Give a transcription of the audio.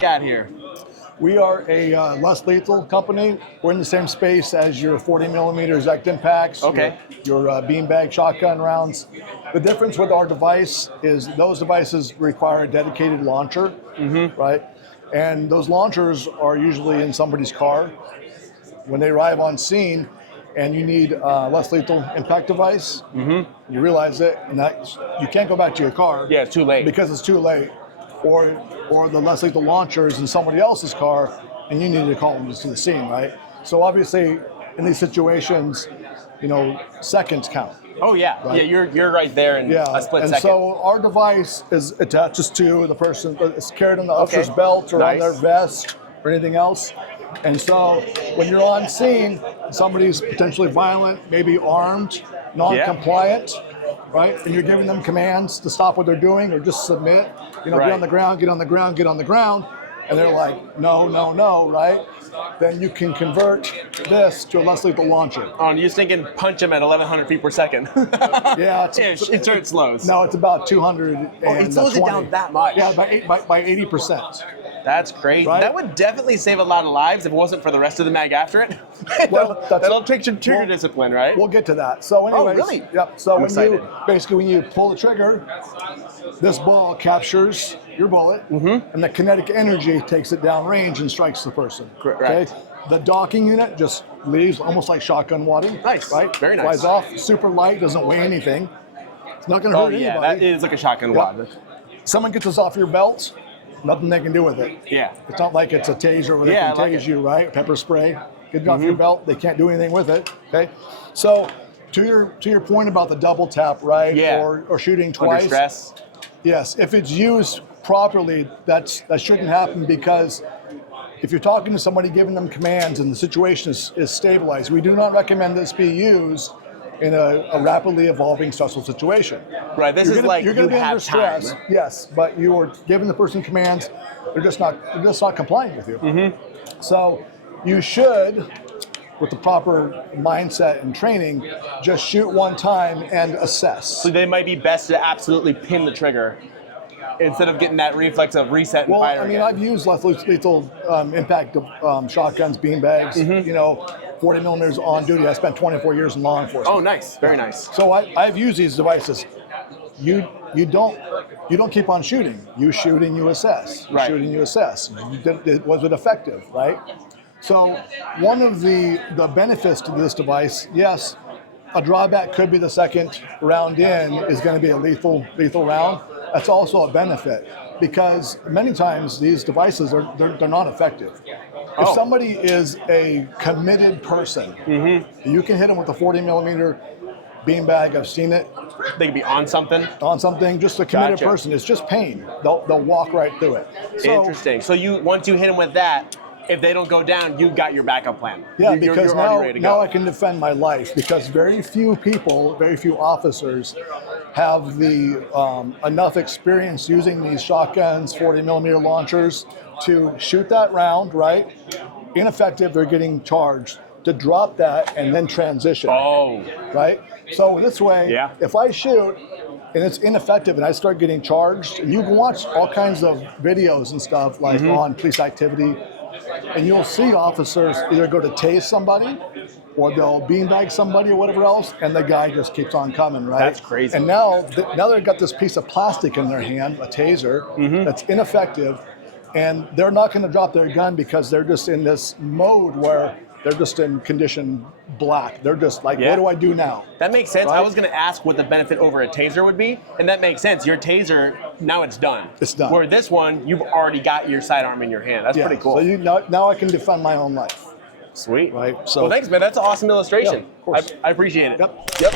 got here? We are a less lethal company. We're in the same space as your 40 millimeter Zect impacts, Okay. your beanbag shotgun rounds. The difference with our device is those devices require a dedicated launcher, right? And those launchers are usually in somebody's car. When they arrive on scene and you need a less lethal impact device, you realize it, and that you can't go back to your car. Yeah, it's too late. Because it's too late. Or the less lethal launcher is in somebody else's car, and you need to call them to the scene, right? So obviously, in these situations, you know, seconds count. Oh yeah, right? yeah. You're right there in a split second. And so our device attaches to the person. It's carried on the officer's belt or on their vest or anything else. And so when you're on scene, somebody's potentially violent, maybe armed, non-compliant, right? And you're giving them commands to stop what they're doing or just submit. You know, get on the ground, get on the ground, get on the ground. And they're like, no, no, no, right? Then you can convert this to a less lethal launcher. Oh, and you're thinking punch them at 1,100 feet per second. Yeah. It slows. No, it's about 200. Oh, it slows it down that much? Yeah, by 80%. That's crazy. Right? That would definitely save a lot of lives if it wasn't for the rest of the mag after it. Well, that'll take some trigger discipline, right? We'll get to that. So anyways, oh, really? Yep. So when you pull the trigger, this ball captures your bullet, and the kinetic energy takes it down range and strikes the person. Correct. Okay? The docking unit just leaves almost like shotgun wadding. Nice. Right? Very nice. Flies off, super light, doesn't weigh anything. It's not going to hurt anybody. Yeah, that is like a shotgun wad. Someone gets this off your belt, nothing they can do with it. Yeah. It's not like it's a taser where they can tase you, right? Pepper spray. Get it off your belt, they can't do anything with it. Okay. So to your point about the double tap, right? Yeah. Or shooting twice. Under stress. Yes. If it's used properly, that shouldn't happen, because if you're talking to somebody, giving them commands, and the situation is stabilized, we do not recommend this be used in a rapidly evolving stressful situation. Right. This is like you're going to be under stress. Yes, but you are giving the person commands. They're just not complying with you. So you should, with the proper mindset and training, just shoot one time and assess. So they might be best to absolutely pin the trigger instead of getting that reflex of reset and fire. Well, I mean, again. I've used less lethal impact shotguns, beanbags, you know, 40 millimeters on duty. I spent 24 years in law enforcement. Oh, nice. Very nice. So I've used these devices. You don't keep on shooting. You shoot and you assess. You shoot and you assess. Was it effective, right? So one of the benefits to this device, yes, a drawback could be the second round in is going to be a lethal round. That's also a benefit, because many times these devices they're not effective. If somebody is a committed person, you can hit them with a 40 millimeter beanbag. I've seen it. They can be on something. Just a committed person. It's just pain. They'll walk right through it. So, interesting. So once you hit them with that, if they don't go down, you've got your backup plan. Yeah, because you're already ready to go. Now I can defend my life, because very few officers have the enough experience using these shotguns, 40 millimeter launchers to shoot that round, right? Ineffective, they're getting charged to drop that and then transition. Oh. Right? So this way, if I shoot and it's ineffective and I start getting charged, and you can watch all kinds of videos and stuff like on police activity, and you'll see officers either go to tase somebody or they'll beanbag somebody or whatever else, and the guy just keeps on coming, right? That's crazy. And now they've got this piece of plastic in their hand, a taser, that's ineffective, and they're not going to drop their gun because they're just in this mode where they're just in condition black. They're just like, what do I do now? That makes sense. Right? I was going to ask what the benefit over a taser would be, and that makes sense. Your taser, now it's done. It's done. Where this one, you've already got your sidearm in your hand. That's pretty cool. So now I can defend my own life. Sweet. Right. So well, thanks, man. That's an awesome illustration. Yeah, of course. I appreciate it. Yep.